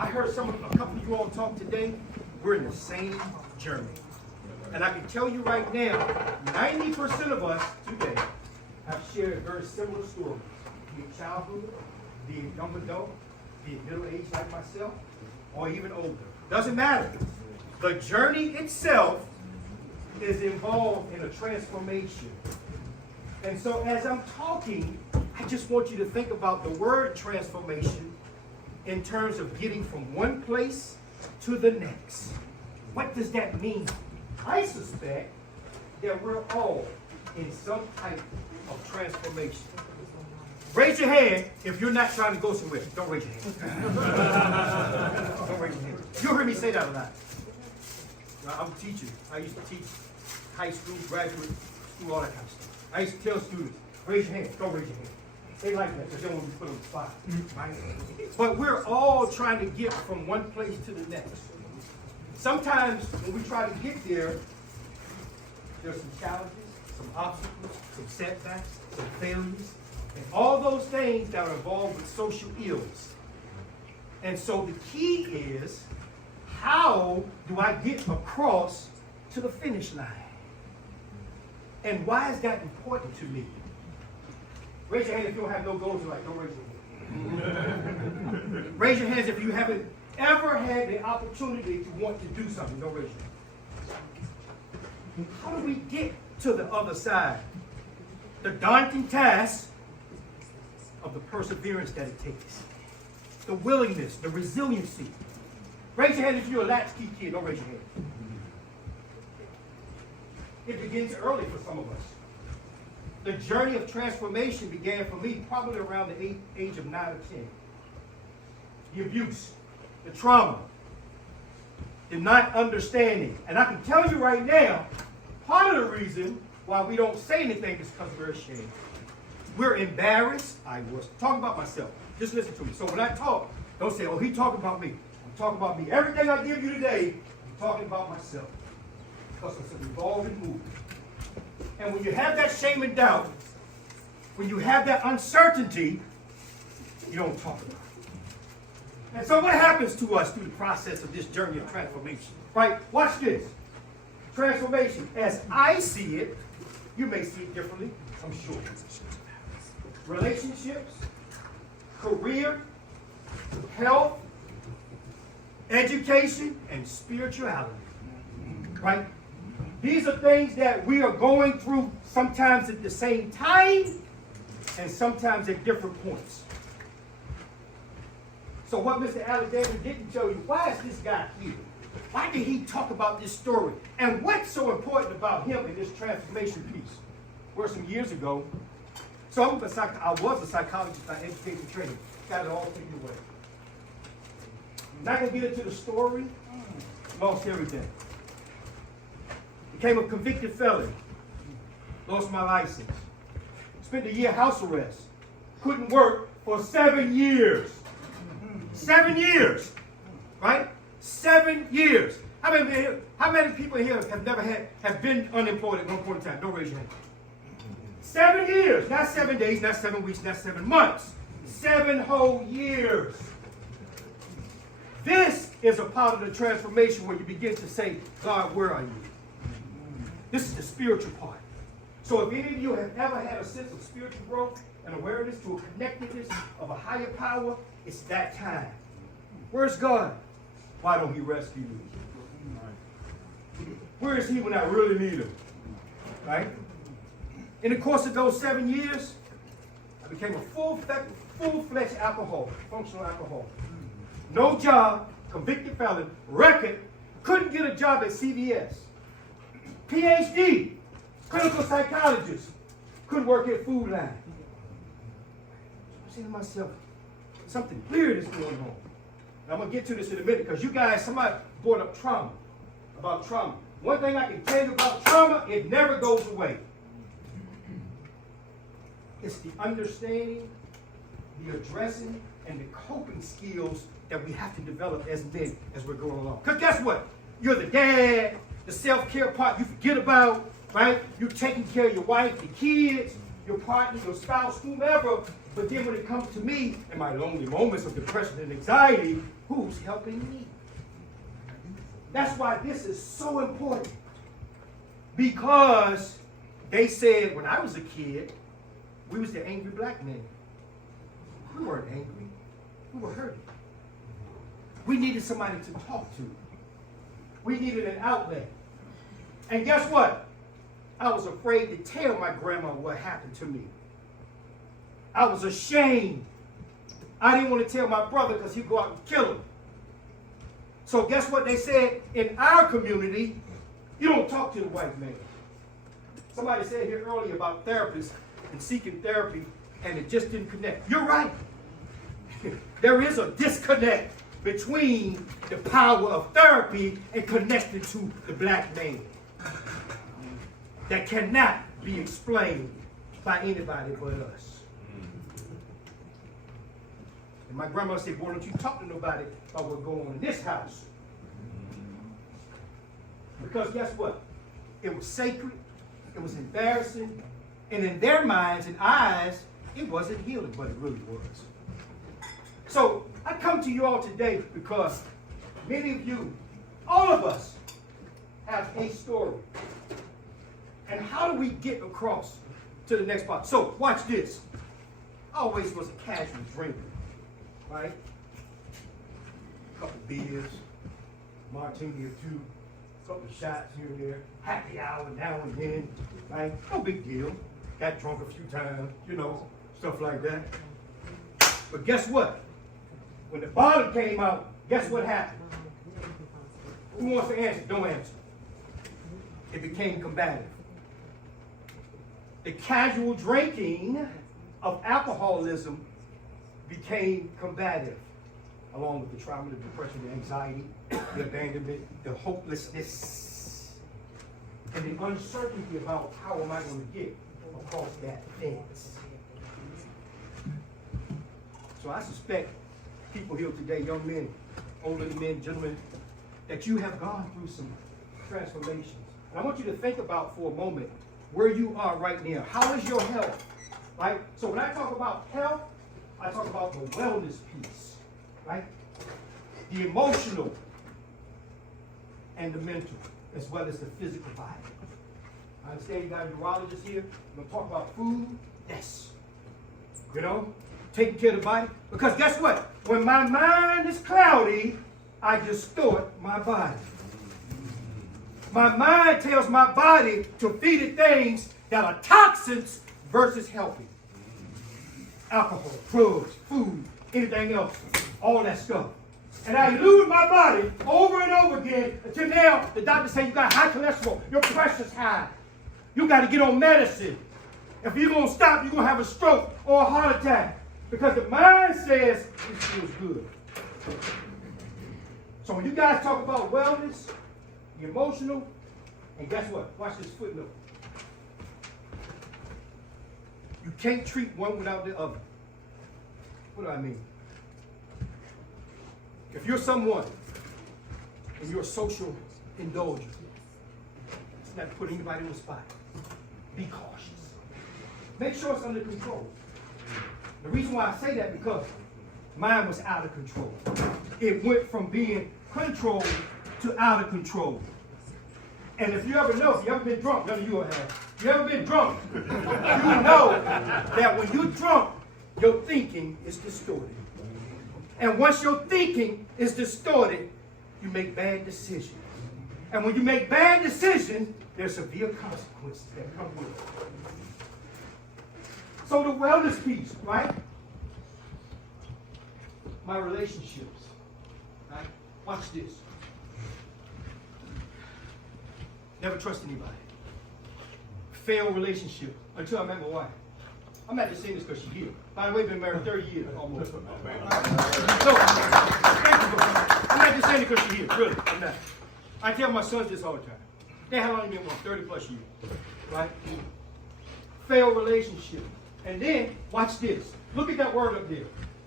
I heard a couple of you all talk today. We're in the same journey. And I can tell you right now, 90% of us today have shared very similar stories. Be it childhood, be it young adult, be it middle age like myself, or even older. Doesn't matter. The journey itself is involved in a transformation. And so as I'm talking, I just want you to think about the word transformation in terms of getting from one place to the next. What does that mean? I suspect that we're all in some type of transformation. Raise your hand if you're not trying to go somewhere. Don't raise your hand. Don't raise your hand. You'll hear me say that a lot. I'm a teacher. I used to teach high school, graduate school, all that kind of stuff. I used to tell students, raise your hand. Don't raise your hand. They like that because they don't want to be put on the spot. Right? But we're all trying to get from one place to the next. Sometimes when we try to get there, there's some challenges, some obstacles, some setbacks, some failures, and all those things that are involved with social ills. And so the key is, how do I get across to the finish line? And why is that important to me? Raise your hand if you don't have no goals in life. Don't raise your hand. Raise your hands if you haven't ever had the opportunity to want to do something. Don't raise your hand. How do we get to the other side? The daunting task of the perseverance that it takes. The willingness, the resiliency. Raise your hand if you're a latchkey kid. Don't raise your hand. It begins early for some of us. The journey of transformation began for me probably around the age of 9 or 10. The abuse, the trauma, the not understanding. And I can tell you right now, part of the reason why we don't say anything is because we're ashamed. We're embarrassed. I was talking about myself. Just listen to me. So when I talk, don't say, oh, he talking about me. I'm talking about me. Everything I give you today, I'm talking about myself. Because it's an evolving movement. And when you have that shame and doubt, when you have that uncertainty, you don't talk about it. And so what happens to us through the process of this journey of transformation? Right? Watch this. Transformation, as I see it, you may see it differently, I'm sure. Relationships, career, health, education, and spirituality. Right? These are things that we are going through sometimes at the same time and sometimes at different points. So what Mr. Alexander didn't tell you, why is this guy here? Why did he talk about this story? And what's so important about him in this transformation piece? Where some years ago, so I was a psychologist by education training. Got it all taken away. Not going to get into the story. Lost everything. Became a convicted felon. Lost my license. Spent a year house arrest. Couldn't work for 7 years. 7 years. Right? 7 years. How many people here have been unemployed at one point in time? Don't raise your hand. 7 years. Not 7 days, not 7 weeks, not 7 months. 7 whole years. This is a part of the transformation where you begin to say, God, where are you? This is the spiritual part. So if any of you have ever had a sense of spiritual growth and awareness to a connectedness of a higher power, it's that time. Where's God? Why don't he rescue me? Where is he when I really need him? Right? In the course of those 7 years, I became a full-fledged alcoholic, functional alcoholic. No job, convicted felon, record, couldn't get a job at CVS. PhD, clinical psychologist, couldn't work at Food Line. I'm saying to myself, something weird is going on. And I'm going to get to this in a minute because you guys, somebody brought up trauma, about trauma. One thing I can tell you about trauma, it never goes away. It's the understanding, the addressing, and the coping skills that we have to develop as men as we're going along. Because guess what? You're the dad, the self-care part you forget about, right? You're taking care of your wife, your kids, your partner, your spouse, whomever. But then when it comes to me and my lonely moments of depression and anxiety, who's helping me. That's why this is so important. Because they said when I was a kid, we was the angry black men. We weren't angry. We were hurting. We needed somebody to talk to. We needed an outlet. And guess what? I was afraid to tell my grandma what happened to me. I was ashamed. I didn't want to tell my brother because he'd go out and kill him. So guess what they said in our community? You don't talk to the white man. Somebody said here earlier about therapists and seeking therapy, and it just didn't connect. You're right. There is a disconnect between the power of therapy and connecting to the black man that cannot be explained by anybody but us. And my grandma said, "Why don't you talk to nobody about what's going on in this house?" Because guess what? It was sacred, it was embarrassing, and in their minds and eyes, it wasn't healing, but it really was. So I come to you all today because many of you, all of us, have a story. And how do we get across to the next part? So watch this. I always was a casual drinker, right? A couple beers, martini or two, a couple of shots here and there, happy hour now and then, right? No big deal. Got drunk a few times, you know, stuff like that. But guess what? When the bottle came out, guess what happened? Who wants to answer? Don't answer. It became combative. The casual drinking of alcoholism became combative, along with the trauma, the depression, the anxiety, the abandonment, the hopelessness, and the uncertainty about how am I going to get across that fence. So I suspect people here today, young men, older men, gentlemen, that you have gone through some transformations. And I want you to think about for a moment where you are right now. How is your health? Right? So when I talk about health, I talk about the wellness piece, right? The emotional and the mental, as well as the physical body. I understand you got a neurologist here. We're going to talk about food. Yes. You know, taking care of the body. Because guess what? When my mind is cloudy, I distort my body. My mind tells my body to feed it things that are toxins versus healthy. Alcohol, drugs, food, anything else, all that stuff. And I elude my body over and over again until now the doctor says you got high cholesterol, your pressure's high. You got to get on medicine. If you're going to stop, you're going to have a stroke or a heart attack. Because the mind says it feels good. So when you guys talk about wellness, the emotional, and guess what? Watch this footnote. You can't treat one without the other. What do I mean? If you're someone and you're a social indulger, it's not to put anybody on the spot. Be cautious. Make sure it's under control. The reason why I say that because mine was out of control. It went from being controlled to out of control. And if you ever know, if you ever been drunk, none of you have. If you ever been drunk, you know that when you're drunk, your thinking is distorted. And once your thinking is distorted, you make bad decisions. And when you make bad decisions, there's severe consequences that come with it. So the wellness piece, right? My relationships, right? Watch this. Never trust anybody. Failed relationship until I met my wife. I'm not just saying this because she's here. By the way, been married 30 years almost. No, thank you, I'm not just saying it because she's here. Really, I'm not. I tell my sons this all the time. They how long you been with 30 plus years, right? Failed relationship. And then, watch this. Look at that word up there.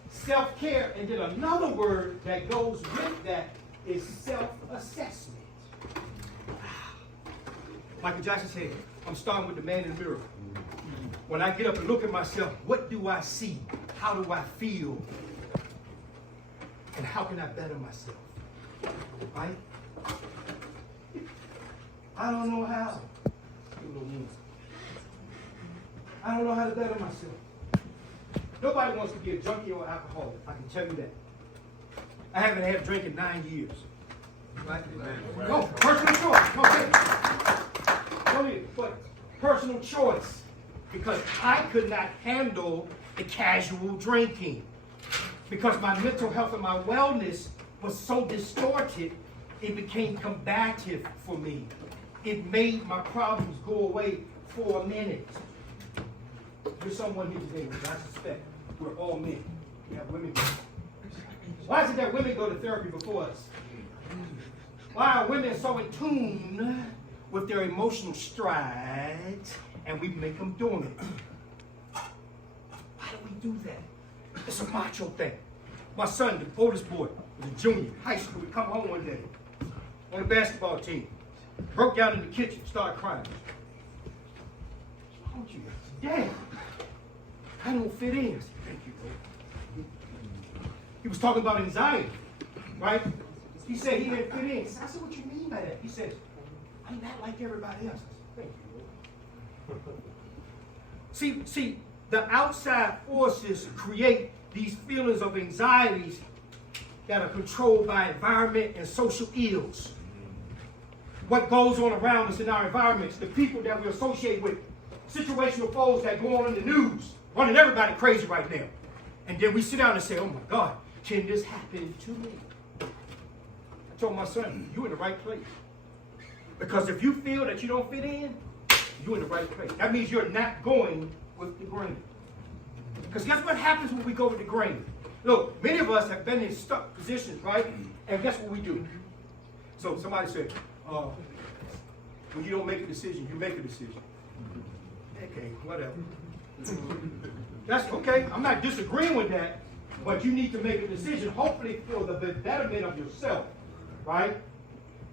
Self-care. And then another word that goes with that is self-assessment. Michael Jackson said, I'm starting with the man in the mirror. When I get up and look at myself, what do I see? How do I feel? And how can I better myself? Right? I don't know how. I don't know how to better myself. Nobody wants to be a junkie or alcoholic. I can tell you that. I haven't had a drink in 9 years. Right? No, personal choice. No, but personal choice. Because I could not handle the casual drinking. Because my mental health and my wellness was so distorted, it became combative for me. It made my problems go away for a minute. There's someone here today, which I suspect we're all men. We have women. Why is it that women go to therapy before us? Why are women so in tune with their emotional strides and we make them doing it? Why do we do that? It's a macho thing. My son, the oldest boy, was a junior, high school. He come home one day on the basketball team, broke down in the kitchen, started crying. Why don't you? Dad, I don't fit in. I said, thank you, bro. He was talking about anxiety, right? He said he didn't fit in. I said, what you mean by that? He says, I'm not like everybody else. I said, thank you, Lord. See, the outside forces create these feelings of anxieties that are controlled by environment and social ills. What goes on around us in our environments, the people that we associate with, situational foes that go on in the news, running everybody crazy right now. And then we sit down and say, oh my God, can this happen to me? I told my son, you're in the right place. Because if you feel that you don't fit in, you're in the right place. That means you're not going with the grain. Because guess what happens when we go with the grain? Look, many of us have been in stuck positions, right? And guess what we do? So somebody said, when you don't make a decision, you make a decision. Okay, whatever. That's okay. I'm not disagreeing with that, but you need to make a decision, hopefully for the betterment of yourself, right?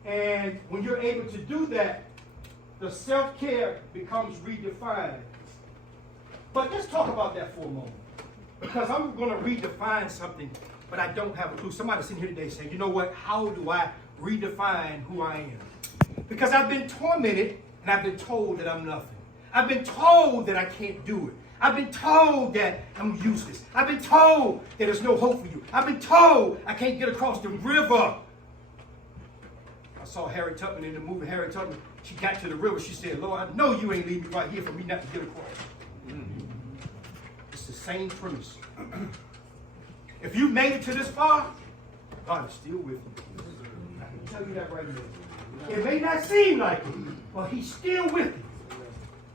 And when you're able to do that, the self-care becomes redefined. But let's talk about that for a moment. Because I'm going to redefine something, but I don't have a clue. Somebody's sitting here today saying, you know what, how do I redefine who I am? Because I've been tormented and I've been told that I'm nothing. I've been told that I can't do it. I've been told that I'm useless. I've been told that there's no hope for you. I've been told I can't get across the river. I saw Harriet Tubman in the movie Harriet Tubman. She got to the river. She said, Lord, I know you ain't leaving me right here for me not to get across. It's the same premise. If you made it to this far, God is still with you. I can tell you that right now. It may not seem like it, but he's still with you.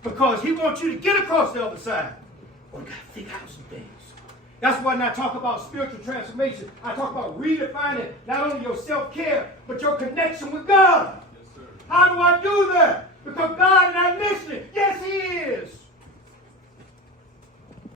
Because he wants you to get across the other side. But we got to figure out some things. That's why when I talk about spiritual transformation, I talk about redefining not only your self-care, but your connection with God.